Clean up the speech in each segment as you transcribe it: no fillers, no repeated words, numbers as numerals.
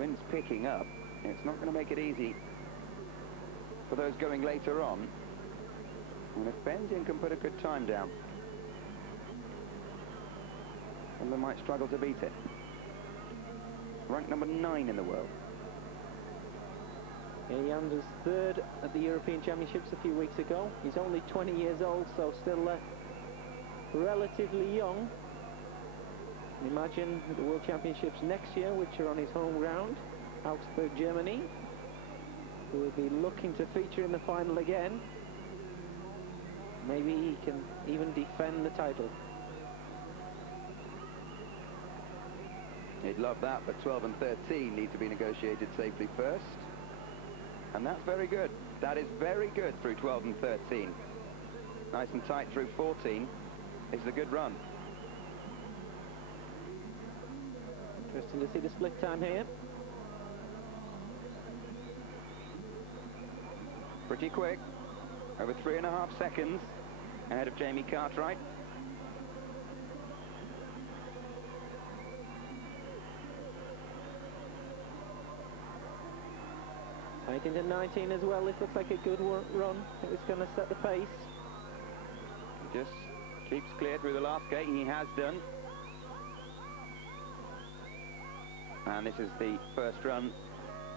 wind's picking up. It's not going to make it easy for those going later on. And if Benzien can put a good time down, then they might struggle to beat it. Ranked number 9 in the world. Yeah, Jan was third at the European Championships a few weeks ago. He's only 20 years old, so still relatively young. Imagine the World Championships next year, which are on his home ground, Augsburg, Germany. He will be looking to feature in the final again. Maybe he can even defend the title. He'd love that, but 12 and 13 need to be negotiated safely first. And that's very good. That is very good through 12 and 13. Nice and tight through 14. It's a good run. Interesting to see the split time here. Pretty quick. Over 3.5 seconds ahead of Jamie Cartwright. Tight into 19 as well. This looks like a good run. I think it's going to set the pace. He just keeps clear through the last gate, and he has done. And this is the first run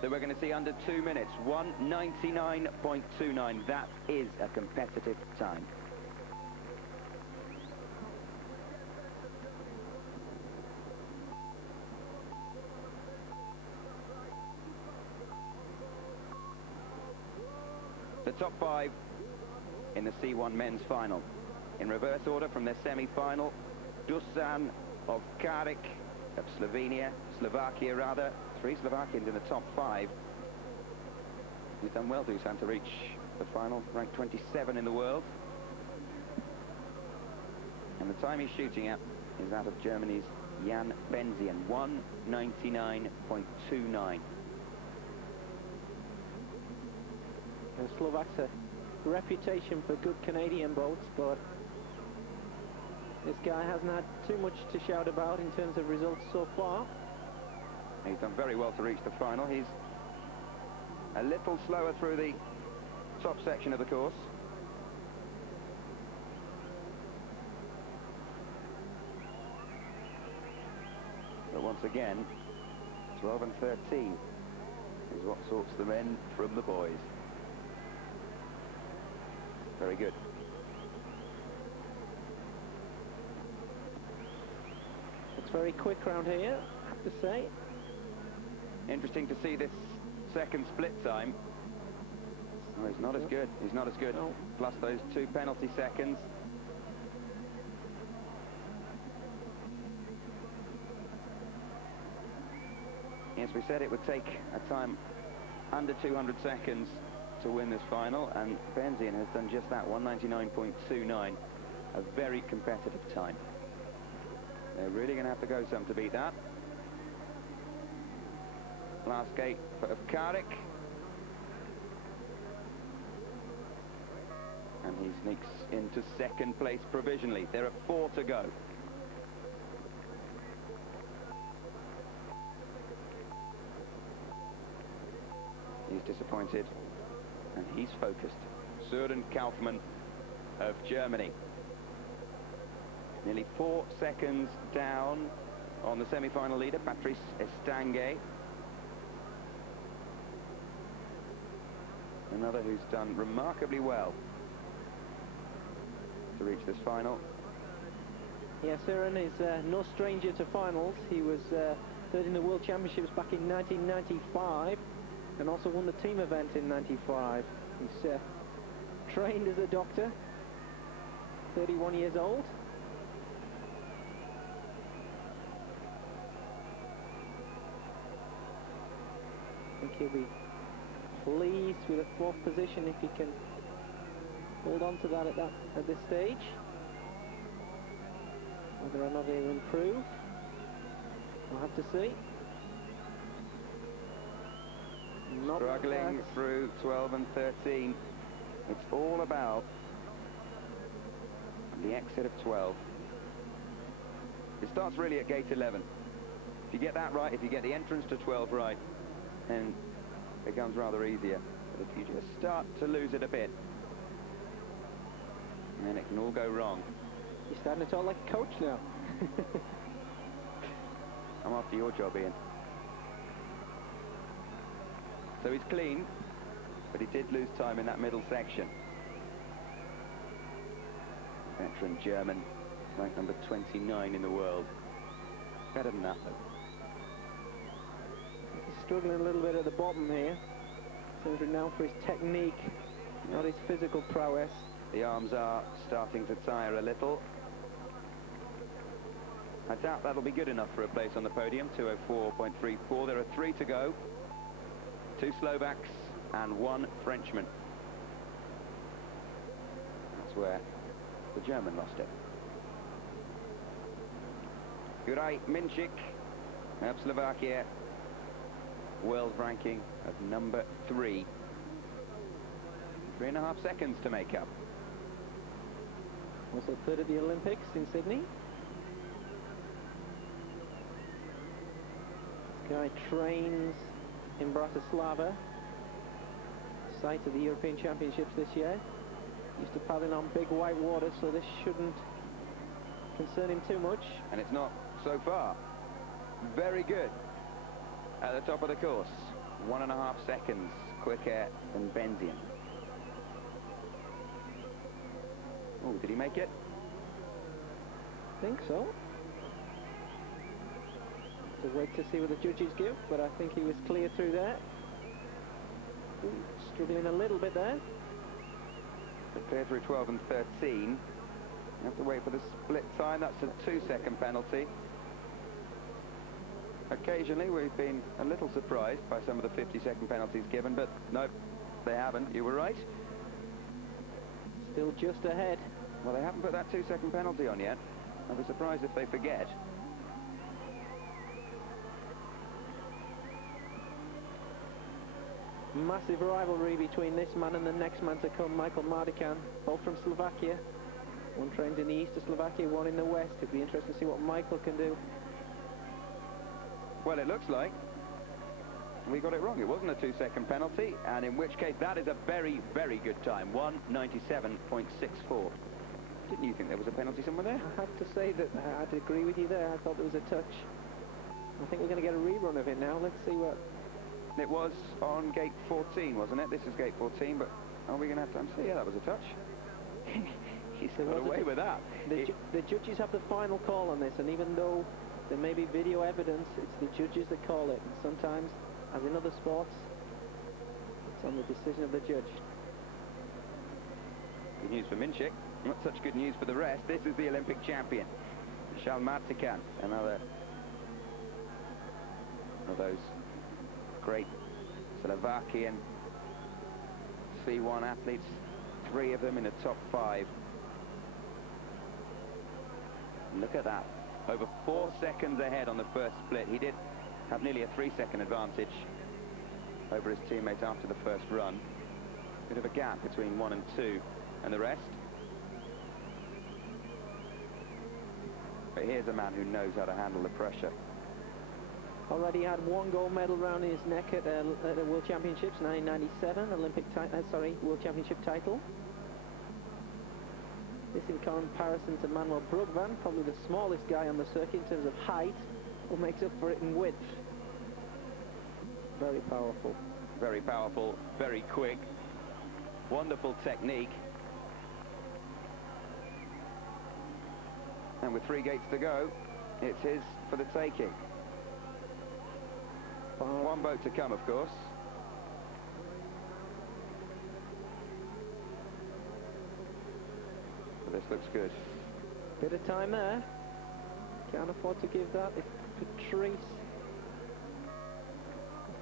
that we're going to see under 2 minutes. 1:99.29. That is a competitive time. The top 5 in the C1 men's final. In reverse order from their semi-final, Dusan of Karik of Slovakia rather. 3 Slovakians in the top 5. He's done well, Dusan, to reach the final, ranked 27 in the world. And the time he's shooting at is that of Germany's Jan Benzien, 1:99.29. And Slovaks have a reputation for good Canadian boats, but this guy hasn't had too much to shout about in terms of results so far. He's done very well to reach the final. He's a little slower through the top section of the course. But once again, 12 and 13 is what sorts the men from the boys. Very good. It's very quick round here, I have to say. Interesting to see this second split time. Oh, he's not as good. He's not as good. No. Plus those 2 penalty seconds. Yes, we said it would take a time under 200 seconds to win this final, and Benzien has done just that, 1:99.29, a very competitive time. They're really going to have to go some to beat that. Last gate of Karik. And he sneaks into second place provisionally. There are 4 to go. He's disappointed. And he's focused. Sören Kaufmann of Germany. Nearly 4 seconds down on the semi-final leader, Patrice Estanguet. Another who's done remarkably well to reach this final. Yeah, Sören is no stranger to finals. He was third in the World Championships back in 1995. And also won the team event in 95. He's trained as a doctor, 31 years old. I think he'll be pleased with a 4th position if he can hold on to that at this stage. Whether or not he'll improve, we'll have to see. Struggling through 12 and 13. It's all about the exit of 12. It starts really at gate 11. If you get that right, if you get the entrance to 12 right, then it becomes rather easier. But if you just start to lose it a bit, then it can all go wrong. You're starting to talk like a coach now. I'm after your job, Ian. So he's clean, but he did lose time in that middle section. Veteran German, ranked number 29 in the world. Better than that, though. He's struggling a little bit at the bottom here. Seems renowned for his technique, not his physical prowess. The arms are starting to tire a little. I doubt that'll be good enough for a place on the podium, 2:04.34. There are 3 to go. 2 Slovaks and 1 Frenchman. That's where the German lost it. Juraj Minčík of Slovakia, world ranking of number 3. 3.5 seconds to make up. Also third at the Olympics in Sydney. This guy trains in Bratislava, site of the European Championships this year. Used to paddling on big white water, so this shouldn't concern him too much. And it's not so far. Very good at the top of the course. 1.5 seconds quicker than Benzian. Oh, did he make it? I think so. To wait to see what the judges give, but I think he was clear through there. Ooh, struggling a little bit there. Clear through 12 and 13. You have to wait for the split time. That's a 2-second penalty. Occasionally we've been a little surprised by some of the 50-second penalties given, but no, they haven't. You were right. Still just ahead. Well, they haven't put that 2-second penalty on yet. I'd be surprised if they forget. Massive rivalry between this man and the next man to come, Michael Mardikan, both from Slovakia. One trains in the east of Slovakia, one in the west. It'd be interesting to see what Michael can do. Well, it looks like we got it wrong. It wasn't a 2-second penalty, and in which case that is a very, very good time. 1:97.64. Didn't you think there was a penalty somewhere there? I have to say that I'd agree with you there. I thought there was a touch. I think we're going to get a rerun of it now. Let's see what... It was on gate 14, wasn't it? This is gate 14, but are we going to have time to see? Yeah, that was a touch. He's got away with that. The judges have the final call on this, and even though there may be video evidence, it's the judges that call it. And sometimes, as in other sports, it's on the decision of the judge. Good news for Minčík. Not such good news for the rest. This is the Olympic champion, Michal Martikan, another of those great Slovakian C1 athletes. 3 of them in the top 5. Look at that. Over 4 seconds ahead on the first split. He did have nearly a 3-second advantage over his teammates after the first run. Bit of a gap between 1 and 2 and the rest. But here's a man who knows how to handle the pressure. Already had 1 gold medal round his neck at the World Championships 1997, World Championship title. This in comparison to Manuel Brugman, probably the smallest guy on the circuit in terms of height, who makes up for it in width. Very powerful. Very powerful, very quick, wonderful technique. And with 3 gates to go, it's his for the taking. 1 boat to come, of course. But this looks good. Bit of time there. Can't afford to give that. If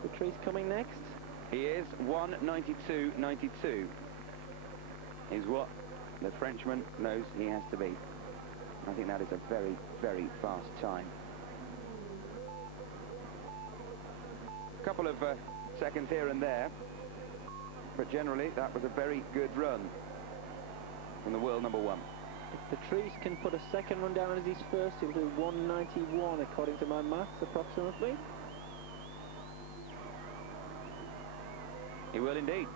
Patrice coming next? He is 1:92.92. Is what the Frenchman knows he has to be. I think that is a very, very fast time. A couple of seconds here and there, but generally that was a very good run from the world number 1. If Patrice can put a second run down as his first, he'll do 1:91 according to my maths, approximately. He will indeed.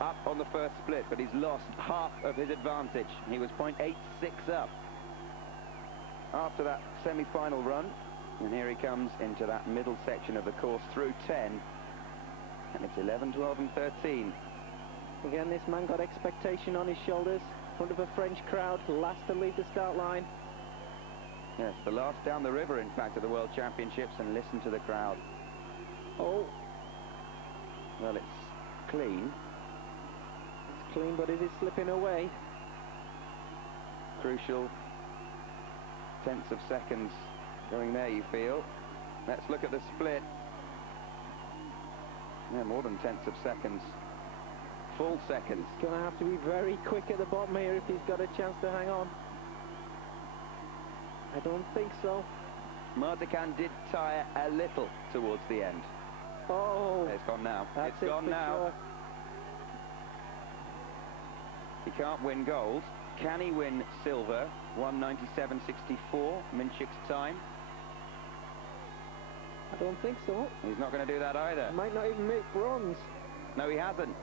Up on the first split, but he's lost half of his advantage. He was 0.86 up after that semi-final run, and here he comes into that middle section of the course through 10, and it's 11, 12 and 13. Again, this man got expectation on his shoulders, in front of a French crowd, last to leave the start line. Yes, the last down the river, in fact, of the World Championships, and listen to the crowd. Oh. Well, it's clean. It's clean, but is it slipping away? Crucial tenths of seconds going there, you feel. Let's look at the split. Yeah, more than tenths of seconds. Full seconds. He's going to have to be very quick at the bottom here if he's got a chance to hang on. I don't think so. Martican did tire a little towards the end. Oh! It's gone now. That's It's gone now. Sure. He can't win gold. Can he win silver? 1:97.64, Minchik's time. I don't think so. He's not going to do that either. Might not even make bronze. No, he hasn't.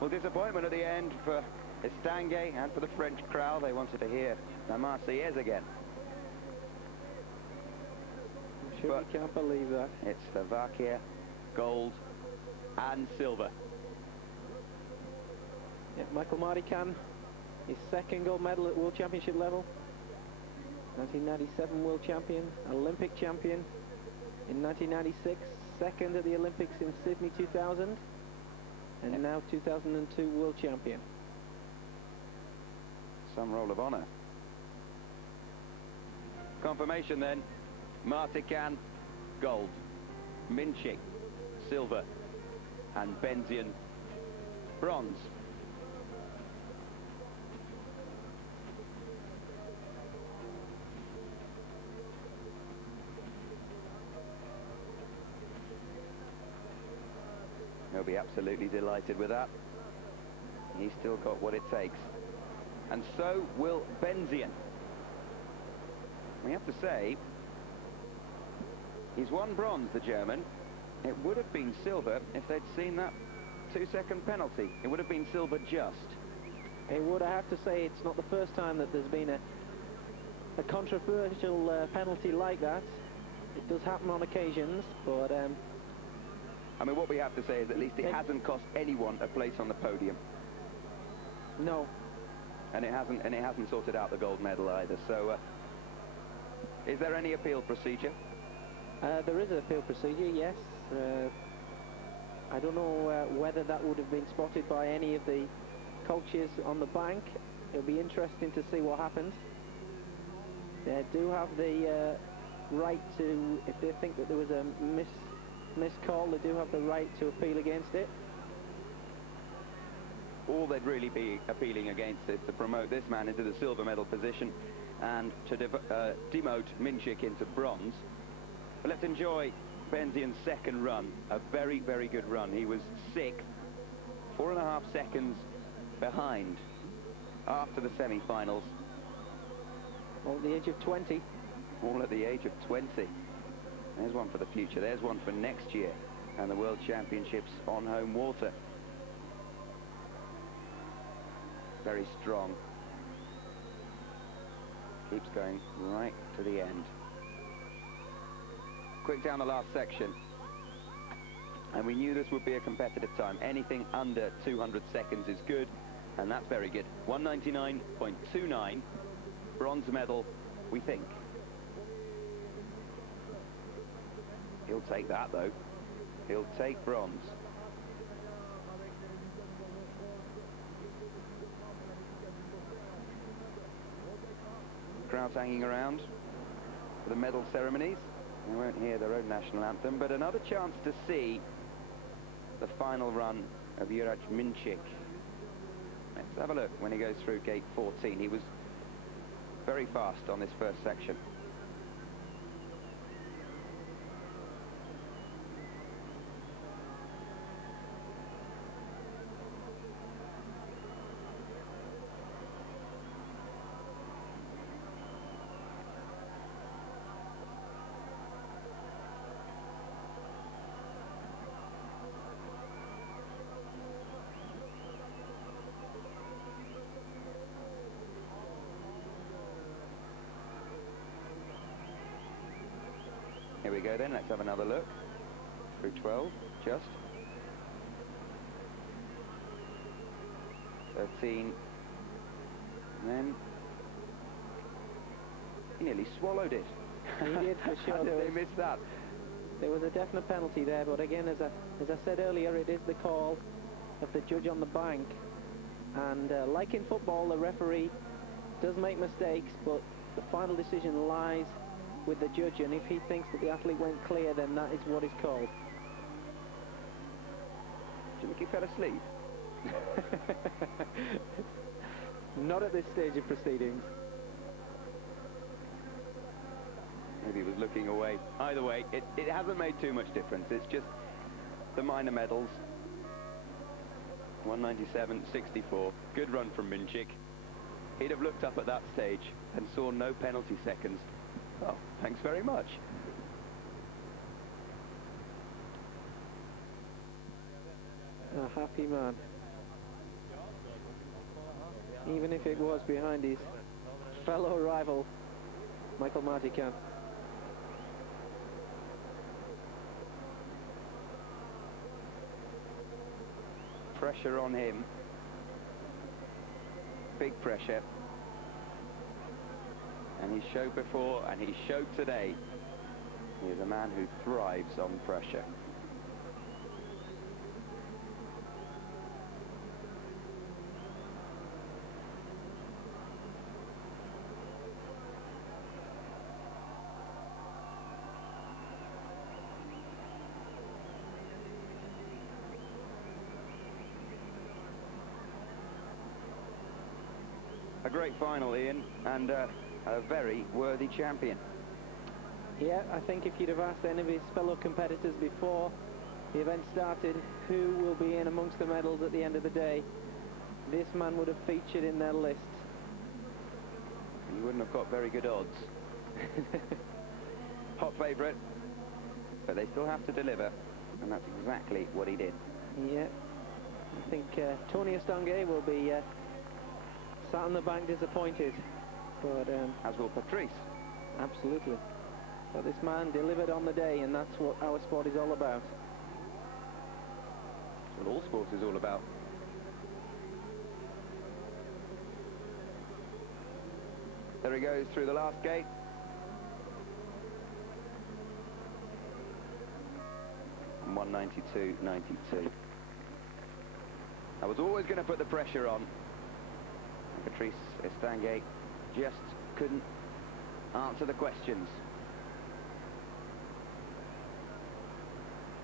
Well, disappointment at the end for Estanguet and for the French crowd. They wanted to hear the Marseillaise again. I'm sure you can't believe that. It's Slovakia, gold and silver. Yeah, Michael Martican, his second gold medal at World Championship level. 1997 World Champion, Olympic champion in 1996, second at the Olympics in Sydney 2000, and now 2002 World Champion. Some roll of honour. Confirmation then, Martican, gold, Minchik, silver, and Benzian, bronze. He'll be absolutely delighted with that. He's still got what it takes. And so will Benzian. We have to say, he's won bronze, the German. It would have been silver if they'd seen that 2-second penalty. It would have been silver just. It would, I have to say, it's not the first time that there's been a controversial penalty like that. It does happen on occasions, but... I mean, what we have to say is at least it hasn't cost anyone a place on the podium. No. And it hasn't sorted out the gold medal either. So, is there any appeal procedure? There is an appeal procedure, yes. I don't know whether that would have been spotted by any of the coaches on the bank. It'll be interesting to see what happens. They do have the right to, if they think that there was a missed call, they do have the right to appeal against it. All they'd really be appealing against is to promote this man into the silver medal position and to demote Minchik into bronze. But let's enjoy Benzian's second run, a very, very good run. He was 6th, 4.5 seconds behind after the semi-finals. All at the age of 20. All at the age of 20. There's one for the future. There's one for next year and the World Championships on home water. Very strong. Keeps going right to the end. Quick down the last section. And we knew this would be a competitive time. Anything under 200 seconds is good, and that's very good. 1:99.29, bronze medal, we think. He'll take that, though. He'll take bronze. Crowds hanging around for the medal ceremonies. They won't hear their own national anthem, but another chance to see the final run of Juraj Minchik. Let's have a look when he goes through gate 14. He was very fast on this first section. go then, let's have another look. Through 12, just. 13. And then he nearly swallowed it. He did, for sure. How did they miss that? There was a definite penalty there, but again, as I said earlier, it is the call of the judge on the bank. And like in football, the referee does make mistakes, but the final decision lies with the judge, and if he thinks that the athlete went clear, then that is what is called. Do you think he fell asleep? Not at this stage of proceedings. Maybe he was looking away. Either way, it hasn't made too much difference. It's just the minor medals. 197.64. Good run from Minchik. He'd have looked up at that stage and saw no penalty seconds. Oh, thanks very much. A happy man. Even if it was behind his fellow rival, Michael Martican. Pressure on him. Big pressure. And he showed before, and he showed today. He is a man who thrives on pressure. A great final, Ian, and a very worthy champion. Yeah, I think if you'd have asked any of his fellow competitors before the event started who will be in amongst the medals at the end of the day, this man would have featured in their lists. He wouldn't have got very good odds. Hot favourite, but they still have to deliver, and that's exactly what he did. Yeah, I think Tony Estanguet will be sat on the bank disappointed, but as will Patrice. Absolutely. But this man delivered on the day, and that's what our sport is all about. That's what all sport is all about. There he goes through the last gate. And 192.92. I was always going to put the pressure on. Patrice Estanguet just couldn't answer the questions.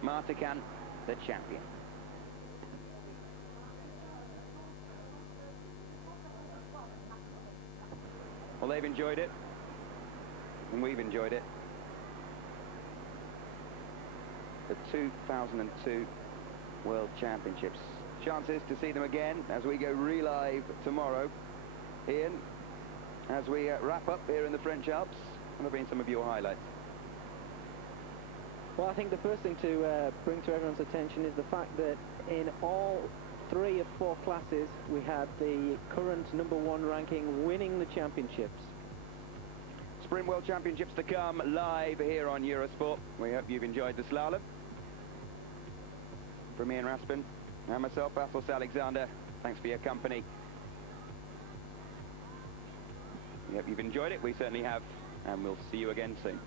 Martican, the champion. Well, they've enjoyed it, and we've enjoyed it. The 2002 World Championships. Chances to see them again as we go relive tomorrow. Ian, as we wrap up here in the French Alps, what have been some of your highlights? Well, I think the first thing to bring to everyone's attention is the fact that in all 3 of 4 classes we had the current #1 ranking winning the championships. Sprint World Championships to come live here on Eurosport. We hope you've enjoyed the slalom. From Ian Raspin and myself, Bathos Alexander, thanks for your company. We hope you've enjoyed it. We certainly have, and we'll see you again soon.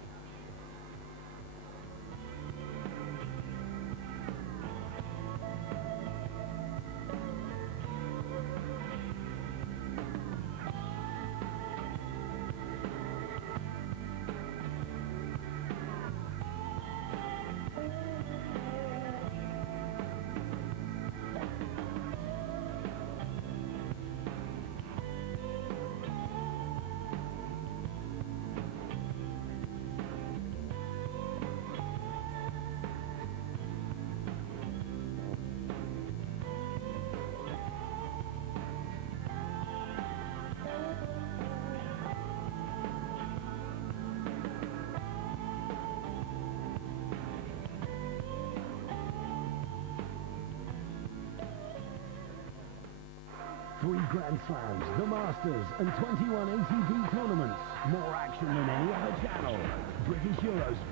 Three Grand Slams, the Masters, and 21 ATP tournaments. More action than any other channel. British Eurosport.